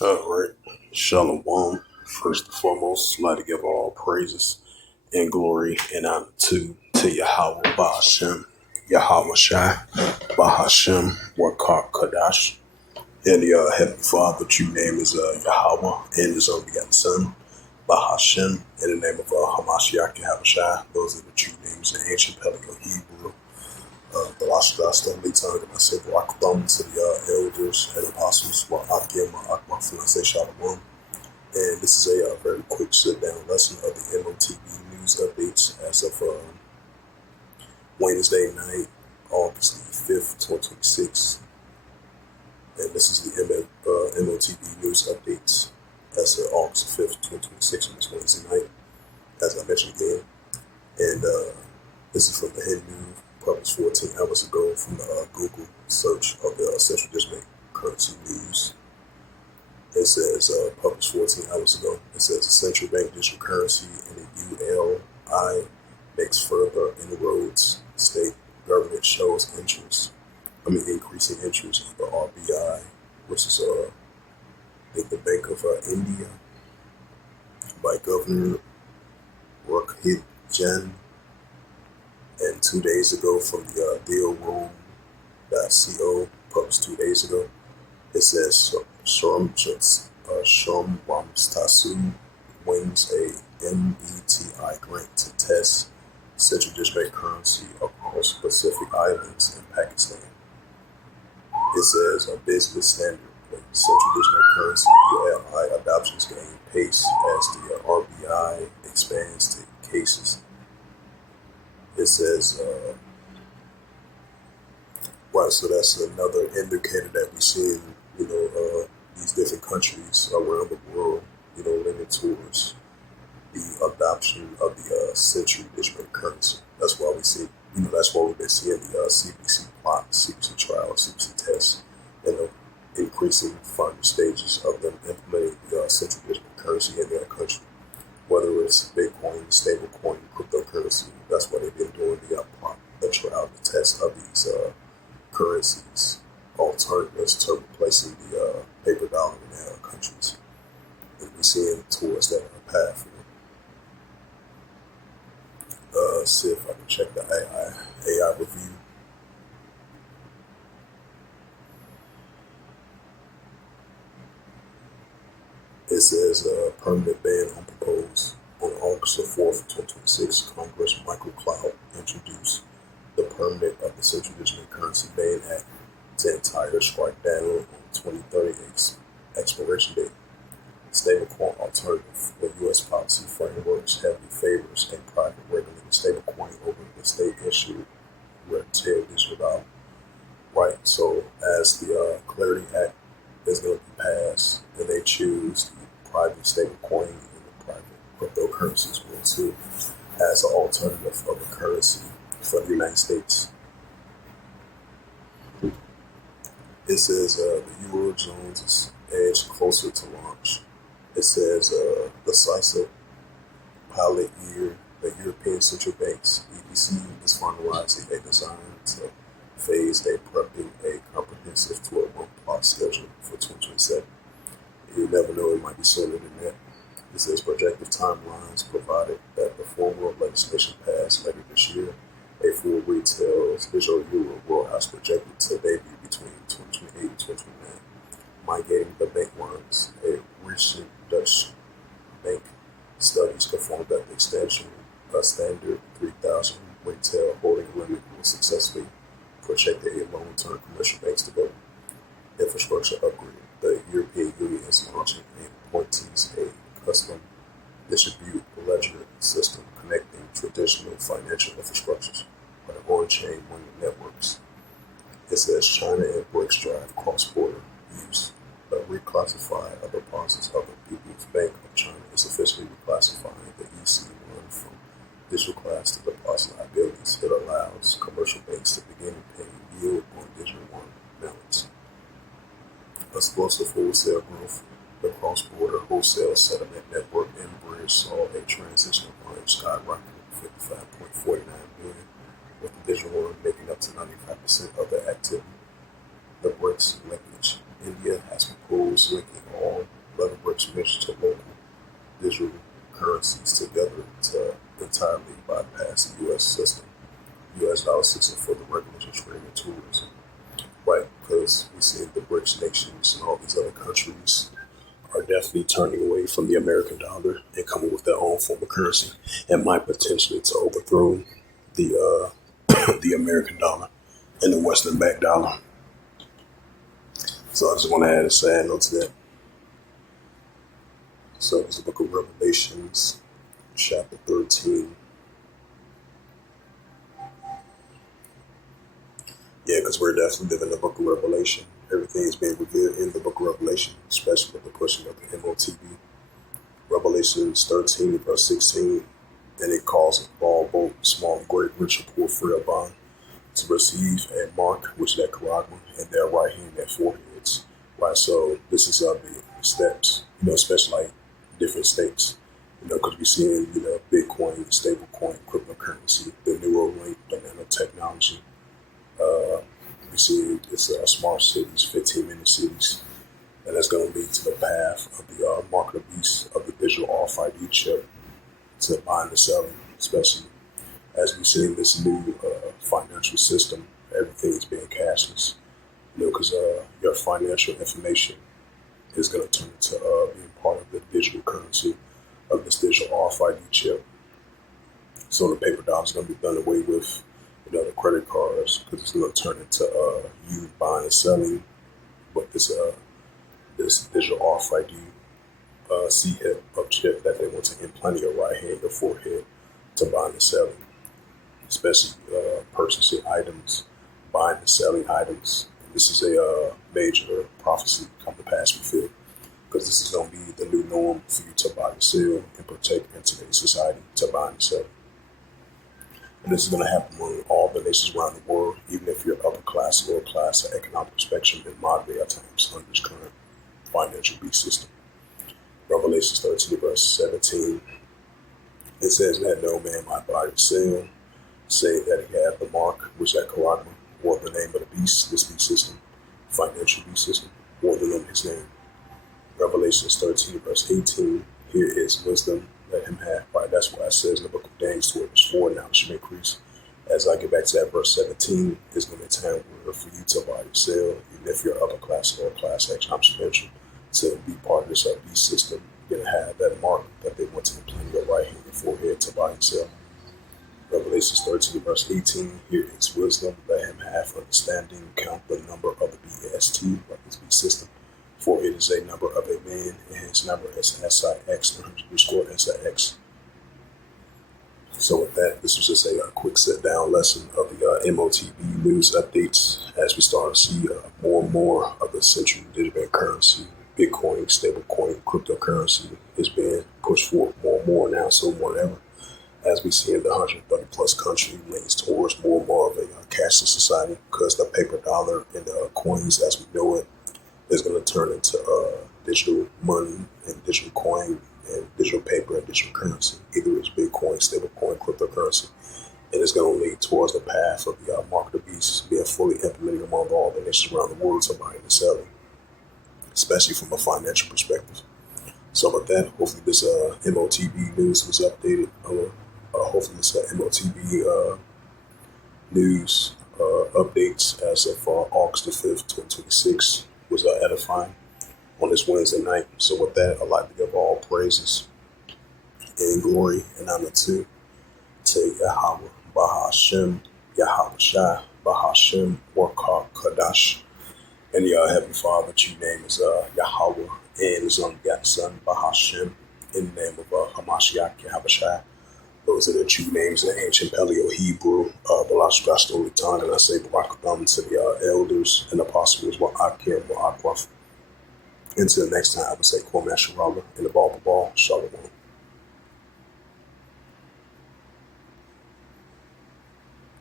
All right. Shalom. First and foremost, I'd like to give all praises and glory and honor to Yahweh Bahashem, Yahweh Shai, Bahashem, Wakar Kadash, and the Heavenly Father, which you name is Yahweh, and his only begotten Son, Bahashem, in the name of Hamashiach Yahweh Shai. Those are the true names in ancient Paleo Hebrew. The last only tongue, and I say, Raktham to the elders and apostles, Wa'akim, Ma'akma, Fiance Shalom. And this is a very quick sit down lesson of the M.O.T.B. News Updates as of Wednesday night, August the 5th, 2026. And this is the M.O.T.B. News Updates as of August the 5th, 2026, on this Wednesday night, as I mentioned again. And this is from the Hindu, published 14 hours ago from the Google search of the Central District Currency News. It says, published 14 hours ago, it says the central bank digital currency in the ULI makes further inroads. State government shows increasing interest in the RBI, which is the Bank of India, by Governor Rohit Jain. And 2 days ago from the dealroom.co, published 2 days ago, it says Shom Wamstasu wins a M.E.T.I. grant to test central district currency across Pacific Islands and Pakistan. It says a business standard with central district currency ULI adoptions gain pace as the RBI expands to cases. It says, right, so that's another indicator that we see in, these different countries around the world, leaning towards the adoption of the central digital currency. That's why we see, that's why we've been seeing the CBC plot, CBC trial, CBC tests, increasing final stages of them implementing the central digital currency in their country. Whether it's Bitcoin, stablecoin, cryptocurrency, that's what they've been doing, the trial, the test of these currencies, alternatives to replacing the paper dollar in their countries. And we're seeing towards that path. See if I can check the AI review. It says permanent ban on proposed on August 4th, 2026. Congress Michael Cloud introduced the permanent of the Central Digital Currency Ban Act to entire strike down on 2030 expiration date. Stablecoin alternative, the U.S. policy frameworks heavily favors a private regulated stablecoin over the state-issued retail digital dollar. Right, so as the Clarity Act is going to be passed, and they choose the private stablecoin and the private cryptocurrencies will too, as an alternative of the currency for the United States. It says the Eurozone's edge closer to launch. It says decisive pilot year. The European Central Bank's EDC is finalizing a design to phase prepping a comprehensive 12-month plot schedule for 2027. You never know, it might be sooner than that. It says projected timelines provided that the formal legislation passed later this year. A full retail digital euro will as projected to debut between 2028 and 2029. Migrating the bank lines, a recent Dutch bank studies confirmed that the extension of standard 3,000 retail holding limit will successfully project a long-term commercial banks development infrastructure upgrade. The European Union is launching and appointing a custom distributed ledger system connecting traditional financial infrastructures with on-chain money networks. It says China and BRICS drive cross-border use. The reclassify of deposits of the People's Bank of China is officially reclassifying the EC1 from digital class to deposit liabilities. It allows commercial banks to begin paying yield on digital one balance. Explosive wholesale growth. The cross-border wholesale settlement network and bridge saw a transition volume skyrocket to 55.49 billion, with the digital one making up to 95% of the activity. The BRICS linkage. India has proposed linking all processing for the regulation, trade, and tourism. Right, because we see the BRICS nations and all these other countries are definitely turning away from the American dollar and coming with their own form of currency, and might potentially to overthrow the the American dollar and the Western backed dollar. So I just want to add a sad note to that. So it's the book of Revelations, chapter 13. Yeah, because we're definitely living the book of Revelation. Everything is being revealed in the book of Revelation, especially with the pushing of the M.O.T.B. Revelations 13, verse 16. And it calls all, both small, great, rich, and poor, free, or bond, to receive a mark, which is that charagma, and their right hand, their foreheads. Right, so this is the steps, especially like different states, because we're seeing, Bitcoin, stable coin, cryptocurrency, the Neuralink, the nanotechnology. We see it's smart cities, 15-minute cities, and that's going to lead to the path of the mark of the beast of the digital RFID chip to buying and selling, especially as we see this new financial system. Everything is being cashless, because your financial information is going to turn into being part of the digital currency of this digital RFID chip. So the paper dollar is going to be done away with, the credit cards, because it's going to turn into you buying and selling. But this digital RFID C-hip of chip that they want to implant in your right hand, your forehead, to buying and selling, especially purchasing items, buying and selling items. And this is a major prophecy come to pass, we feel, because this is going to be the new norm for you to buy and sell and protect in today's society, to buy and sell. And this is going to happen among all the nations around the world, even if you're upper class, lower class, or economic spectrum, and moderate at times under this current financial beast system. Revelations 13, verse 17, it says that no man might buy or sell, save that he have the mark, which that charagma, or the name of the beast, this beast system, financial beast system, or the name of his name. Revelations 13, verse 18, here is wisdom, let him have. Right, that's why it says in the book of Daniel, verse 4, now it should increase. As I get back to that verse 17, it's going to be a time where for you to buy or sell, even if you're upper class or class economic spectrum, to be part of this beast system, you're going to have that mark that they want to implant in your right hand and forehead to buy and sell. Revelations 13, verse 18, here is wisdom, let him have understanding, count the number of the BST, like this beast system, for it is a number of a man, and his number is SIX, 100 SIX. So with that, this was just a quick sit-down lesson of the M.O.T.B. News Updates as we start to see more and more of the central digital currency, Bitcoin, stablecoin, cryptocurrency is being pushed forward more and more now, so more than ever, as we see in the 130 plus country leans towards more and more of a cashless society, because the paper dollar and the coins as we know it is going to turn into digital money and digital coin and digital paper and digital currency. Either it's Bitcoin, stablecoin, cryptocurrency, and it's going to lead towards the path of the mark of the beast being fully implemented among all the nations around the world to buying and selling, especially from a financial perspective. So with that, hopefully this M.O.T.B. news was updated. Hopefully this M.O.T.B. news updates as of August the 5th, 2026 was edifying on this Wednesday night. So with that, I'd like to give all praises and glory and honor to Yahweh, Bahashem, Yahweh Shai, Bahashem, Warkar, Kadash, and the Heavenly Father, that your name is Yahweh, and his only begotten Son, Bahashem, in the name of Hamashiach, Yahweh Shai. Those are the true names in the ancient Paleo-Hebrew, the Last Holy Tongue, and I say Barakadam to the elders and apostles, Wa'akim, Wa'akwaf. Until next time, I would say Kwame Sharala in the ball, Shalom.